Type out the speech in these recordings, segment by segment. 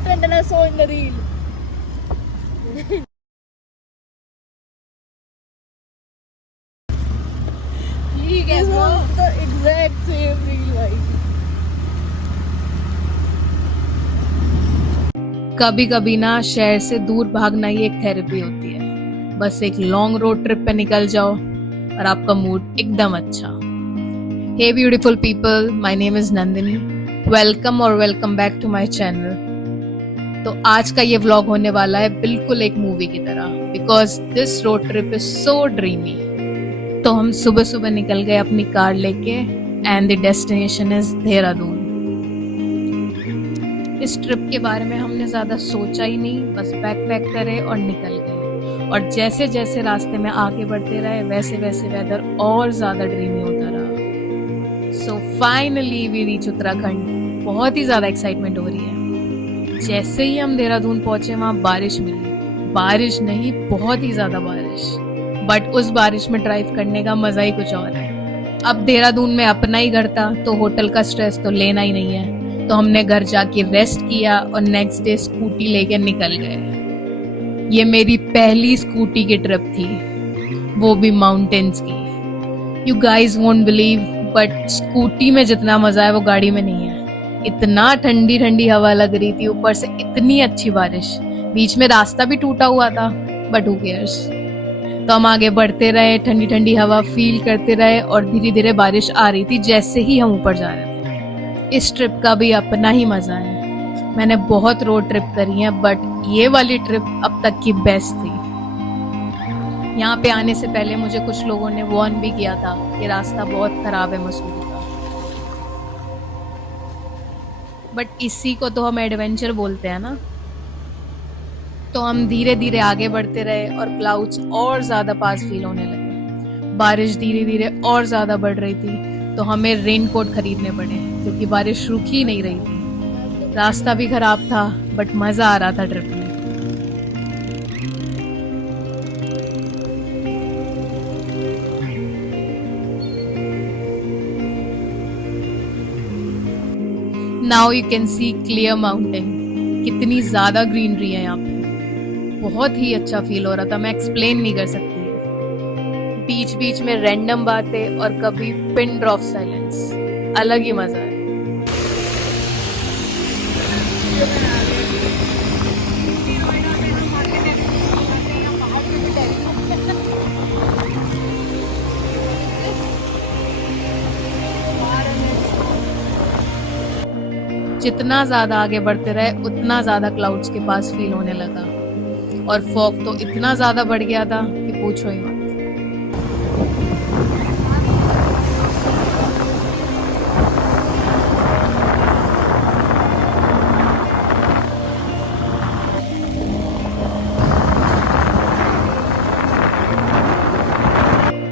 different than I saw in the reel. This was the exact same reel, भाई. कभी कभी ना शहर से दूर भागना ही एक थेरेपी होती है. बस एक लॉन्ग रोड ट्रिप पे निकल जाओ और आपका मूड एकदम अच्छा. Hey beautiful people, my name is Nandini. Welcome और welcome back to my channel. तो आज का ये व्लॉग होने वाला है बिल्कुल एक मूवी की तरह, because this road trip is so dreamy. तो हम सुबह सुबह निकल गए अपनी कार लेके and the destination is Dehradun. इस ट्रिप के बारे में हमने ज्यादा सोचा ही नहीं, बस बैकपैक करे और निकल गए. और जैसे जैसे रास्ते में आगे बढ़ते रहे वैसे वैसे वेदर और ज्यादा ड्रीमी होता रहा. So finally we reach Uttarakhand. बहुत ही ज्यादा एक्साइटमेंट हो रही है. जैसे ही हम देहरादून पहुंचे वहां बारिश मिली. बारिश नहीं, बहुत ही ज्यादा बारिश. बट उस बारिश में ड्राइव करने का मजा ही कुछ और है. अब देहरादून में अपना ही घर था तो होटल का स्ट्रेस तो लेना ही नहीं है. तो हमने घर जाके रेस्ट किया और नेक्स्ट डे स्कूटी लेके निकल गए. ये मेरी पहली स्कूटी की ट्रिप थी, वो भी माउंटेन्स की. You guys won't believe, but scooty में जितना मजा है वो गाड़ी में नहीं है. इतना ठंडी ठंडी हवा लग रही थी, ऊपर से इतनी अच्छी बारिश. बीच में रास्ता भी टूटा हुआ था, बट हू केयर्स. तो हम आगे बढ़ते रहे, ठंडी ठंडी हवा फील करते रहे और धीरे धीरे बारिश आ रही थी जैसे ही हम ऊपर जा रहे थे. इस ट्रिप का भी अपना ही मजा है. मैंने बहुत रोड ट्रिप करी है, बट ये वाली ट्रिप अब तक की बेस्ट थी. यहाँ पे आने से पहले मुझे कुछ लोगों ने वार्न भी किया था कि रास्ता बहुत खराब है मसूरी का. बट इसी को तो हम एडवेंचर बोलते हैं ना. तो हम धीरे धीरे आगे बढ़ते रहे और क्लाउड्स और ज्यादा पास फील होने लगे. बारिश धीरे धीरे और ज्यादा बढ़ रही थी, तो हमें रेनकोट खरीदने पड़े क्योंकि बारिश रुक ही नहीं रही थी. रास्ता भी खराब था, बट मजा आ रहा था ट्रिप में. Now you can see clear mountain. कितनी ज्यादा ग्रीनरी है यहाँ पे. बहुत ही अच्छा फील हो रहा था, मैं एक्सप्लेन नहीं कर सकती. बीच बीच में रैंडम बातें और कभी पिन ड्रॉप साइलेंस. अलग ही मजा है. जितना ज्यादा आगे बढ़ते रहे उतना ज्यादा क्लाउड्स के पास फील होने लगा. और फॉग तो इतना ज्यादा बढ़ गया था कि पूछो ही मत.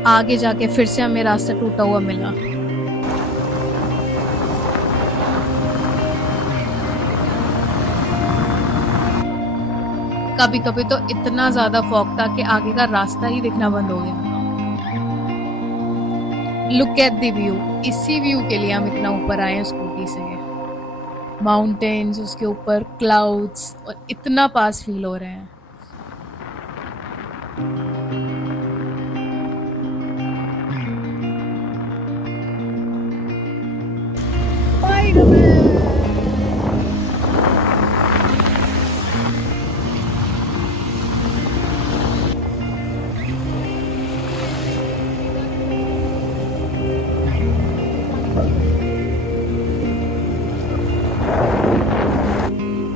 आगे जाके फिर से हमें रास्ता टूटा हुआ मिला. कभी कभी तो इतना ज्यादा फॉग था कि आगे का रास्ता ही दिखना बंद हो गया. Look at the view. इसी व्यू के लिए हम इतना ऊपर आए हैं स्कूटी से. माउंटेन्स, उसके ऊपर क्लाउड्स, और इतना पास फील हो रहे हैं.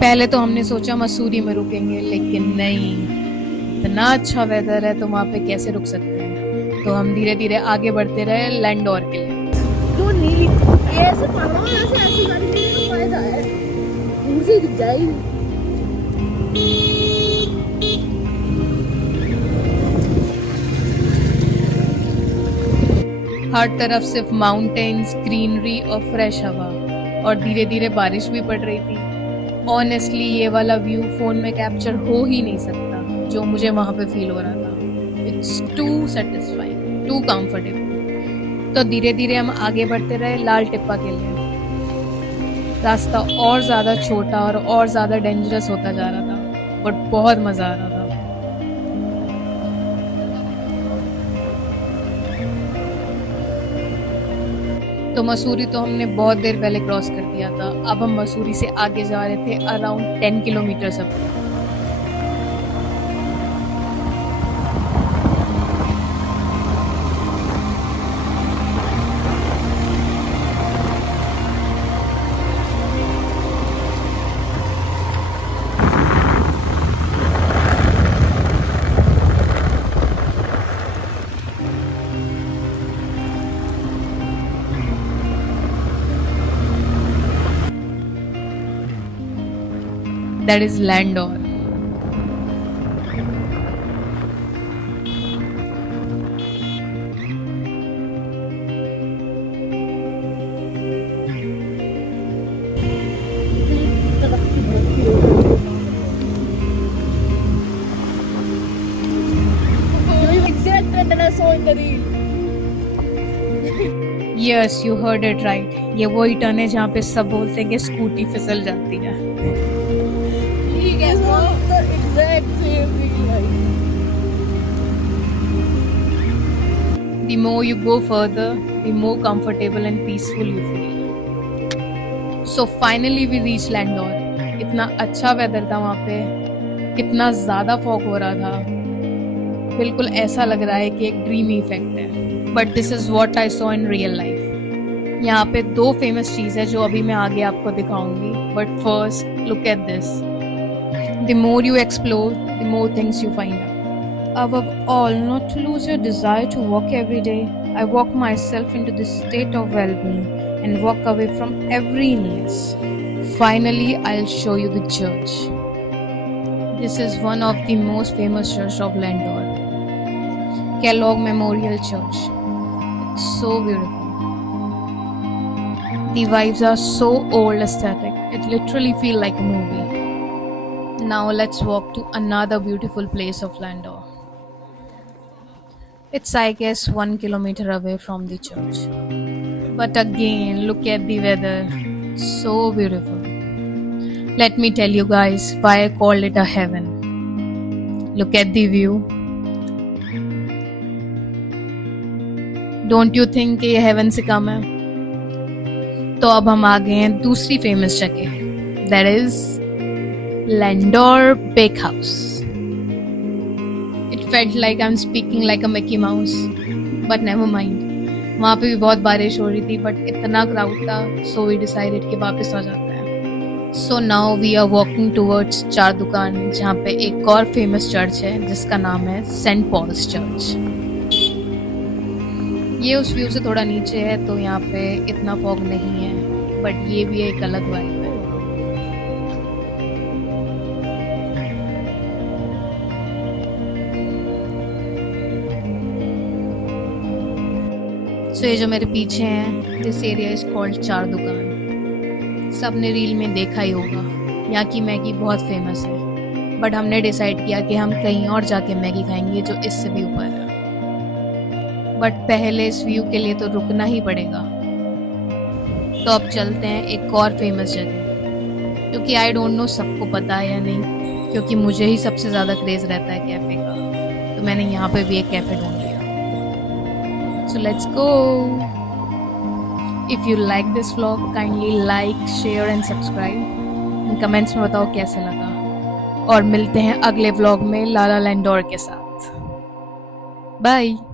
पहले तो हमने सोचा मसूरी में रुकेंगे, लेकिन नहीं. इतना अच्छा वेदर है तो वहाँ पे कैसे रुक सकते हैं. तो हम धीरे धीरे आगे बढ़ते रहे लैंडोर के लिए. जो नीली ये ऐसे पहाड़ों में से ऐसी गाड़ी लेने का फायदा है, मुझे दिख जाएगी. हर तरफ सिर्फ माउंटेन्स, ग्रीनरी और फ्रेश हवा. और धीरे धीरे बारिश भी पड़ रही थी. ऑनेस्टली ये वाला व्यू फोन में कैप्चर हो ही नहीं सकता जो मुझे वहां पे फील हो रहा था. It's too satisfying, too comfortable. तो धीरे धीरे हम आगे बढ़ते रहे लाल टिप्पा के लिए. रास्ता और ज़्यादा छोटा और ज़्यादा डेंजरस होता जा रहा था, बट बहुत मज़ा आ रहा था। तो मसूरी तो हमने बहुत देर पहले क्रॉस कर दिया था। अब हम मसूरी से आगे जा रहे थे अराउंड 10 किलोमीटर अब। That is Landor. Exact trend that I saw in the reel. Yes, you heard it right. ये वही टर्न है जहाँ पे सब बोलते हैं कि स्कूटी फिसल जाती है। ठीक है, the exact same reel, right? The more you go further, the more comfortable and peaceful you feel. So finally we reached Landor. इतना अच्छा वेदर था वहाँ पे, कितना ज़्यादा फॉग हो रहा था, बिल्कुल ऐसा लग रहा है कि एक ड्रीमी इफेक्ट है। But this is what I saw in real life. यहाँ पे दो फेमस चीज़ है जो अभी मैं आगे आपको दिखाऊंगी, but first look at this. The more you explore, the more things you find out. Above all, not to lose your desire to walk every day, I walk myself into this state of well-being and walk away from every illness. Finally, I'll show you the church. This is one of the most famous church of Landor, Kellogg Memorial Church. It's so beautiful. The vibes are so old aesthetic, it literally feels like a movie. Now let's walk to another beautiful place of Landor. It's I guess 1 kilometer away from the church. But again, look at the weather. It's so beautiful. Let me tell you guys why I called it a heaven. Look at the view. Don't you think ये heaven से कम है? तो अब हम आ गए हैं दूसरी famous जगह. That is Landor Bakehouse. It felt like I'm speaking like a Mickey Mouse, but never mind. वहाँ पे भी बहुत बारिश हो रही थी, but इतना क्राउड था, so we decided कि वापस आ जाता है. So now we are walking towards चार दुकान, जहाँ पे एक और famous church है जिसका नाम है सेंट पॉल्स चर्च. ये उस व्यू से थोड़ा नीचे है, तो यहाँ पे इतना फॉग नहीं है, बट ये भी एक अलग वाइब है. So, ये जो मेरे पीछे हैं, दिस एरिया इज कॉल्ड चार दुकान. सबने रील में देखा ही होगा, यहाँ की मैगी बहुत फेमस है, बट हमने डिसाइड किया कि हम कहीं और जाके मैगी खाएंगे जो इससे भी ऊपर है. बट पहले इस व्यू के लिए तो रुकना ही पड़ेगा. तो अब चलते हैं एक और फेमस जगह, क्योंकि आई डोंट नो सबको पता है या नहीं, क्योंकि मुझे ही सबसे ज़्यादा क्रेज़ रहता है कैफ़े का, तो मैंने यहाँ पे भी एक कैफ़े ढूंढ लिया. So let's go. If you like this vlog, kindly like, share and subscribe. And comments में बताओ कैसा लगा. और मिलते हैं अगले vlog में लाला लैंडोर के साथ. Bye.